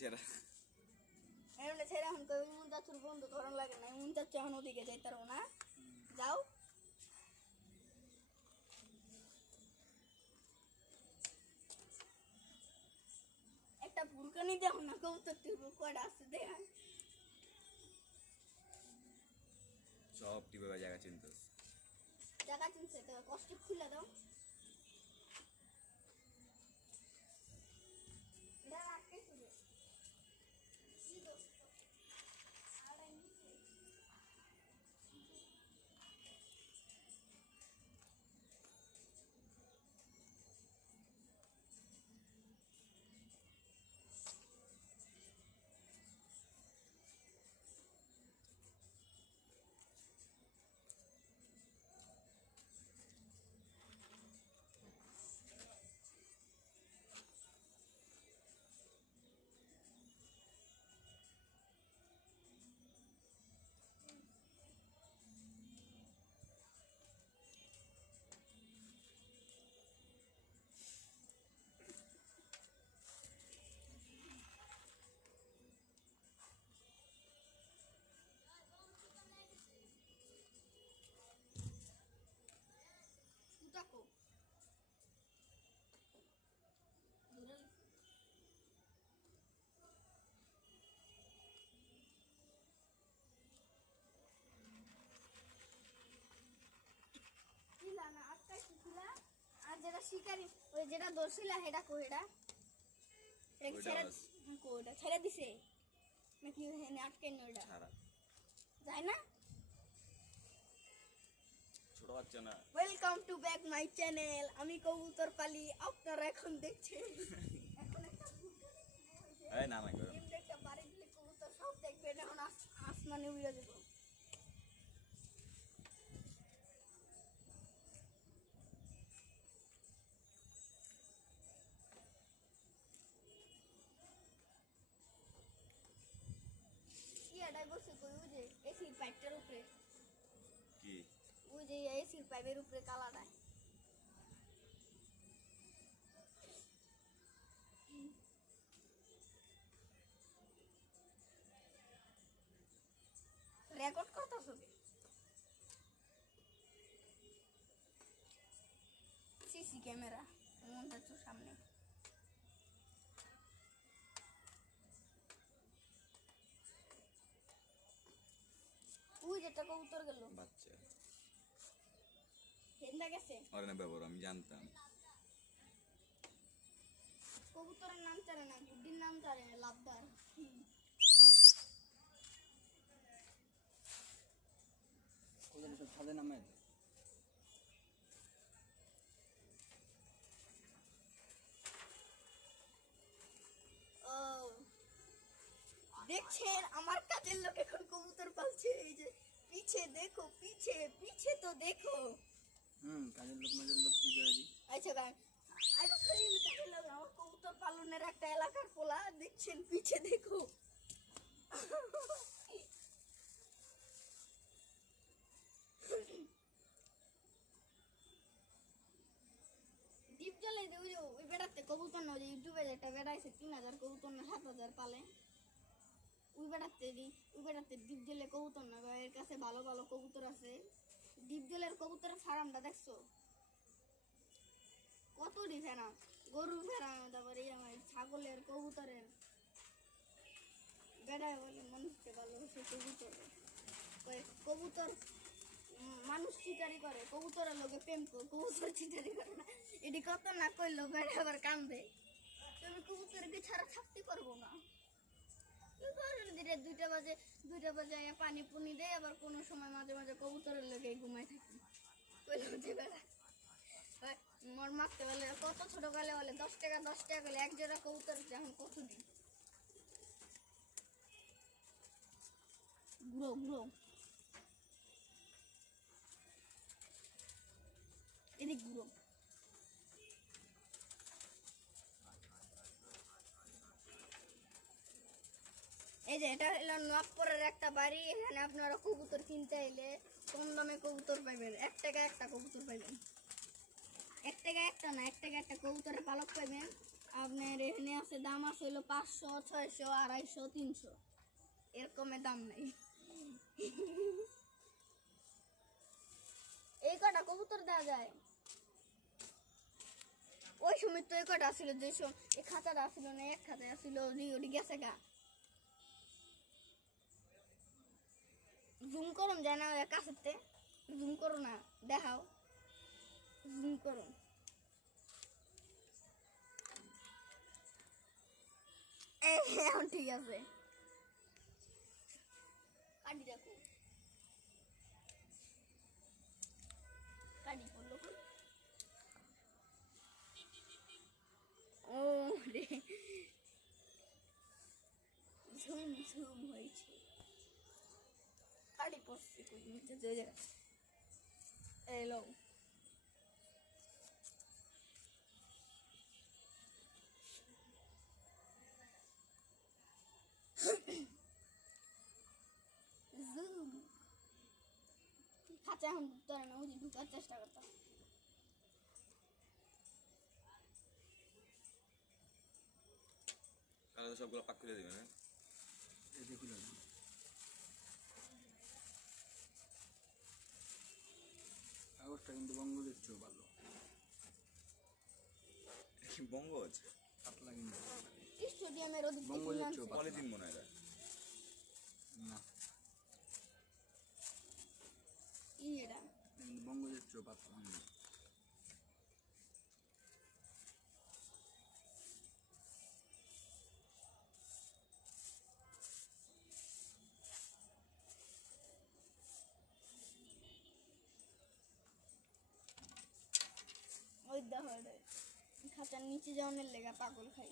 ছেড়া এমনি ছেড়ে এখন কই মন যাচ্ছুর বন্ধু ধরন লাগে না মন যাচ্ছে এখন ওদিকে যাইতে পারবো না যাও একটা ফুলকানি দেখো না কবুতর তুলবো কয়টা আছে দেখ সব টিপে জায়গা চিনতেছ জায়গা চিনছে তো কষ্ট খুলে দাও দাঁড়া আটকে খুলে কি দোস্ত আড়াই নিচে Taco. না আজকাল শিখিলা আর যেটা শিকারি ওই যেটা দর্শিলা হেডা কো হেডা ছেড়ে কোটা ছেড়ে দিছে নাকি হেনে আটকে নড়া ছাড়া যায় না ছোট বাচ্চা না welcome to back my channel আমি কবুতর পালি আপনারা এখন দেখছেন এখন একটা এই না না করো একটা বাড়ি দিলে কবুতর সব দেখবেন এখন আসমানে উড়ে যাবে এটাই বসে কই ওই যে এসির পাইপটার উপরে কি ওই যে এসির পাইপের উপরে কালাটা রেকর্ড করতেছ সিসি ক্যামেরা মন যাচ্ছে সামনে ওই যেটা কবুতর গেল বাচ্চা হেন্দা গেছে আরে না বাবা আমি জানতাম কবুতরের নাম জানে না গুড্ডির নাম জানে লাভদার কোথায় সব ছাদে নামে ও দেখছেন আমার কাজের লোক এখন কবুতর পালছে এই যে পিছে দেখো পিছে পিছে তো দেখো কাজের লোক মাঝের লোক কি যায় আচ্ছা গান আরে কাজের লোক আমার কবুতর পালনের একটা এলাকার পোলা দেখছেন পিছে দেখো ডিপ জলে ওই বেড়াতে কবুতর না ওই ইউটিউবে একটা বেড়াইছে 3000 কবুতর না 7000 পালে ওই বেড়াতে ডিপ জলে কবুতর না এর কাছে ভালো ভালো কবুতর আছে ডিপ জলের কবুতরের ফার্মটা দেখছো কত ডিফেনা গরু ফেরা তারপরে আমার ছাগলের কবুতরের বেড়ায় বলে মানুষকে ভালোবাসে কবুতর মানুষ চিটারি করে কবুতরের লোকে প্রেম করে কবুতর চিটারি করে না এটি কত না করলো বেড়ে আবার কান্দে তুমি কবুতরকে ছাড়া থাকতে পারবো না দুইটা বাজে পানি পুনি দেয় আবার কোনো সময় মাঝে মাঝে কবুতরের লোকে ঘুমাই থাকি মোর মারতে বলে কত ছোট কালে বলে 10 টাকা বলে এক জোড়া কবুতর এখন কত দিন ঘুরো এদিক ঘুরো এই যে এটা হলো নকপুরের একটা বাড়ি এখানে আপনারা কবুতর কিনতে এলে কম দামে কবুতর পাবেন 1 টাকা একটা কবুতর পাবেন 1 টাকা একটা না 1 টাকা একটা কবুতরের পালক পাবেন আপনার এখানে আছে, দাম আছে হলো 500, 600, 250, 300, এরকমের দাম নাই। এই কটা কবুতর দেওয়া যায়। ওই সময় তো এই কটা ছিল, যে এই খাঁচাটা ছিল না, এক খাঁচায় ছিল, ওটি গেছে গা। জুম করুন যায় না কাছেতে, জুম করো না, দেখাও, জুম করুন। এখন ঠিক আছে, কাটি দেখো, কাটি পড়লো। ও রে, ঝুম ঝুম হয়েছে, কাটি পড়ছে কই নিচে যে জায়গা। এলো জুম, খাঁচা এখন ঢুকতে পারে না, ওই যে ঢুকার চেষ্টা করতাম। তাহলে তো সবগুলো পাক করে দেবে না? এই যে খুলে দিন। কাগজটা কিন্তু বঙ্গদের চেয়েও ভালো, এটা কি বঙ্গজ? পাতলা কিন্তু স্টেডিয়ামের ওদিক থেকে বঙ্গদের কিনে চেয়েও আনছে। পাতলা। পলিথিন মনে হয় এটা। না, কি এটা? এটা কিন্তু বঙ্গদের চেয়েও পাতলা। ওই দেখো, খাঁচার নিচে যাওয়ার লেগা পাগল খাই।